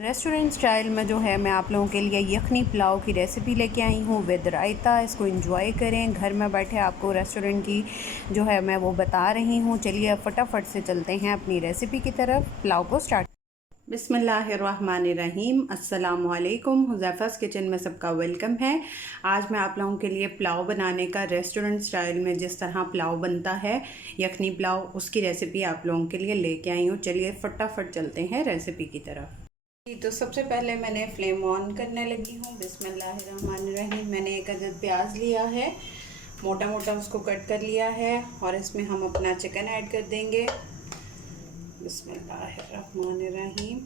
Restaurant style में जो है मैं आप लोगों के लिए यखनी पुलाव की रेसिपी लेके आई हूँ विद रायता। इसको एंजॉय करें, घर में बैठे आपको रेस्टोरेंट की जो है मैं वो बता रही हूँ। चलिए अब फटाफट से चलते हैं अपनी रेसिपी की तरफ। पुलाव को स्टार्ट। बिस्मिल्लाहिर्रहमानिर्रहीम। अस्सलाम वालेकुम। हुज़ैफ़ा's किचन में सबका वेलकम है। आज मैं आप लोगों के लिए पुलाव बनाने का रेस्टोरेंट स्टाइल में जिस तरह पुलाव बनता है यखनी पुलाव, उसकी रेसिपी आप लोगों के लिए लेके आई हूँ। चलिए फटाफट चलते हैं रेसिपी की तरफ। जी, तो सबसे पहले मैंने फ्लेम ऑन करने लगी हूँ। बिस्मिल्लाहिर्रहमानिर्रहीम। मैंने एक अदद प्याज लिया है, मोटा मोटा उसको कट कर लिया है और इसमें हम अपना चिकन ऐड कर देंगे। बिस्मिल्लाहिर्रहमानिर्रहीम।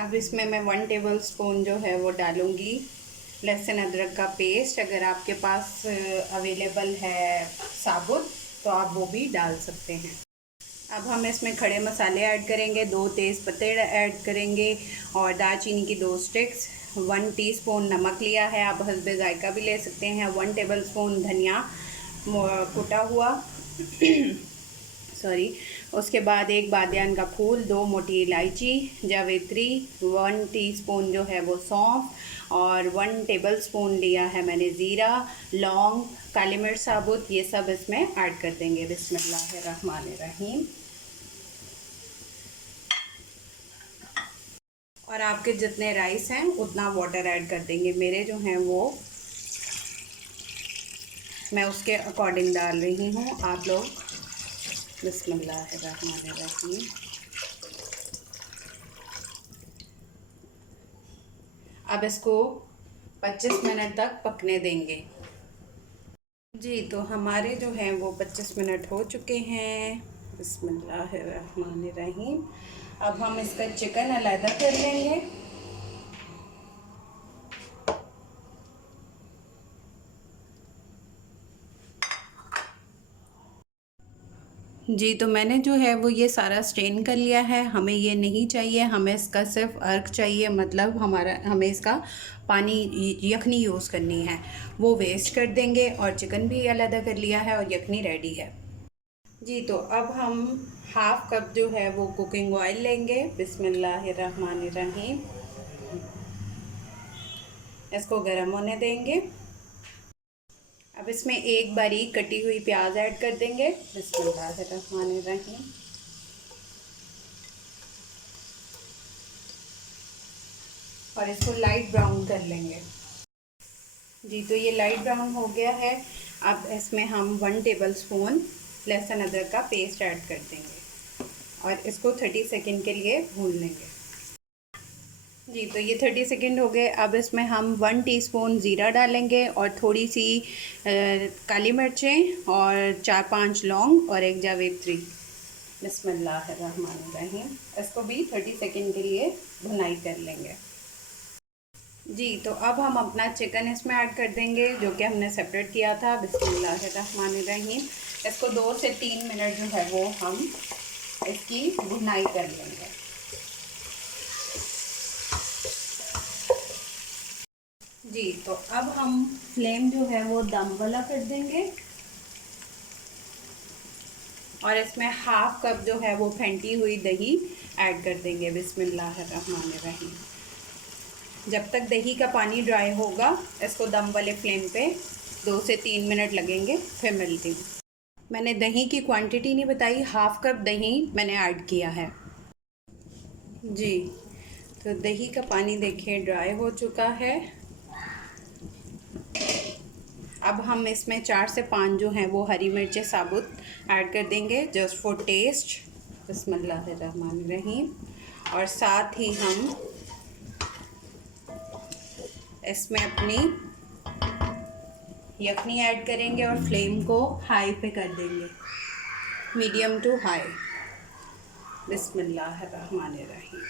अब इसमें मैं 1 टेबल स्पून जो है वो डालूँगी लहसुन अदरक का पेस्ट। अगर आपके पास अवेलेबल है साबुत तो आप वो भी डाल सकते हैं। अब हम इसमें खड़े मसाले ऐड करेंगे, 2 तेज़ पत्ते ऐड करेंगे और दालचीनी की 2 स्टिक्स। 1 टीस्पून नमक लिया है, आप हस्बे जायका भी ले सकते हैं। 1 टेबल स्पून धनिया कुटा हुआ सॉरी। उसके बाद 1 बादियान का फूल, 2 मोटी इलायची, जावित्री, 1 टीस्पून जो है वो सौंफ और 1 टेबल स्पून लिया है मैंने ज़ीरा, लौंग, काली मिर्च साबुत, ये सब इसमें ऐड कर देंगे। बिस्मिल्लाहिर्रहमानिर्रहीम। और आपके जितने राइस हैं उतना वाटर ऐड कर देंगे। मेरे जो हैं वो मैं उसके अकॉर्डिंग डाल रही हूँ, आप लोग बिस्मिल्लाहिर्रहमानिर्रहीम। अब इसको 25 मिनट तक पकने देंगे। जी, तो हमारे जो हैं वो 25 मिनट हो चुके हैं। बिस्मिल्लाहिर्रहमानिर्रहीम। अब हम इसका चिकन अलग कर लेंगे। जी, तो मैंने जो है वो ये सारा स्ट्रेन कर लिया है। हमें ये नहीं चाहिए, हमें इसका सिर्फ अर्क चाहिए, मतलब हमें इसका पानी यखनी यूज़ करनी है, वो वेस्ट कर देंगे। और चिकन भी अलग कर लिया है और यखनी रेडी है। जी, तो अब हम हाफ़ कप जो है वो कुकिंग ऑयल लेंगे। बिस्मिल्लाहिर्रहमानिर्रहीम। इसको गर्म होने देंगे। अब इसमें 1 बारीक कटी हुई प्याज ऐड कर देंगे। बिस्मिल्लाहिर्रहमानिर्रहीम। और इसको लाइट ब्राउन कर लेंगे। जी, तो ये लाइट ब्राउन हो गया है। अब इसमें हम 1 टेबल स्पून लहसुन अदरक का पेस्ट ऐड कर देंगे और इसको 30 सेकंड के लिए भून लेंगे। जी, तो ये 30 सेकंड हो गए। अब इसमें हम 1 टीस्पून ज़ीरा डालेंगे और थोड़ी सी काली मिर्चें और 4-5 लौंग और 1 जावित्री। बिस्मिल्लाहिर्रहमानिर्रहीम। इसको भी 30 सेकंड के लिए भुनाई कर लेंगे। जी, तो अब हम अपना चिकन इसमें ऐड कर देंगे जो कि हमने सेपरेट किया था। बिस्मिल्लाहिर्रहमानिर्रहीम। इसको 2 से 3 मिनट जो है वो हम इसकी भुनाई कर लेंगे। जी, तो अब हम फ्लेम जो है वो दम वाला कर देंगे और इसमें हाफ़ कप जो है वो फेंटी हुई दही ऐड कर देंगे। बिस्मिल्लाहिर्रहमानिर्रहीम। जब तक दही का पानी ड्राई होगा इसको दम वाले फ्लेम पे 2 से 3 मिनट लगेंगे, फिर मिलती हूँ। मैंने दही की क्वांटिटी नहीं बताई, हाफ़ कप दही मैंने ऐड किया है। जी, तो दही का पानी देखिए ड्राई हो चुका है। अब हम इसमें 4 से 5 जो हैं वो हरी मिर्चें साबुत ऐड कर देंगे, जस्ट फॉर टेस्ट। बिस्मिल्लाहिर्रहमानिर्रहीम। और साथ ही हम इसमें अपनी यखनी ऐड करेंगे और फ्लेम को हाई पे कर देंगे, मीडियम टू हाई। बिस्मिल्लाहिर्रहमानिर्रहीम।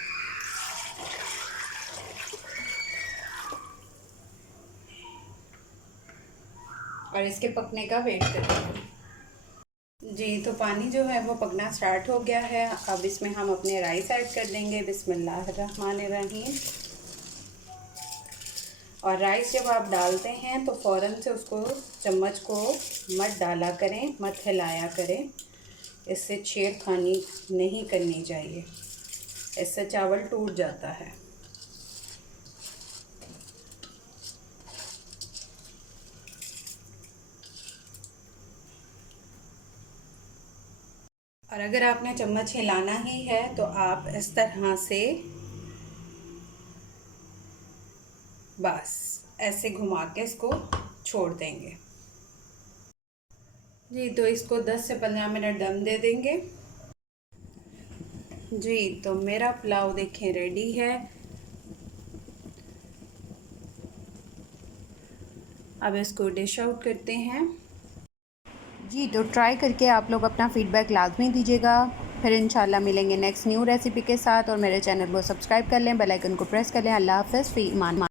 और इसके पकने का वेट करेंगे। जी, तो पानी जो है वो पकना स्टार्ट हो गया है। अब इसमें हम अपने राइस ऐड कर देंगे। बिस्मिल्लाहिर्रहमानिर्रहीम। और राइस जब आप डालते हैं तो फ़ौरन से उसको चम्मच को मत डाला करें, मत हिलाया करें। इससे छेड़खानी नहीं करनी चाहिए, इससे चावल टूट जाता है। और अगर आपने चम्मच हिलाना ही है तो आप इस तरह से बस ऐसे घुमा के इसको छोड़ देंगे। जी तो इसको 10 से 15 मिनट दम दे देंगे। जी तो मेरा पुलाव देखें रेडी है। अब इसको डिश आउट करते हैं। जी तो ट्राई करके आप लोग अपना फ़ीडबैक लाजमी दीजिएगा। फिर इंशाल्लाह मिलेंगे नेक्स्ट न्यू रेसिपी के साथ। और मेरे चैनल को सब्सक्राइब कर लें, बेल आइकन को प्रेस कर लें। अल्लाह हाफ़िज़, फ़ी अमान।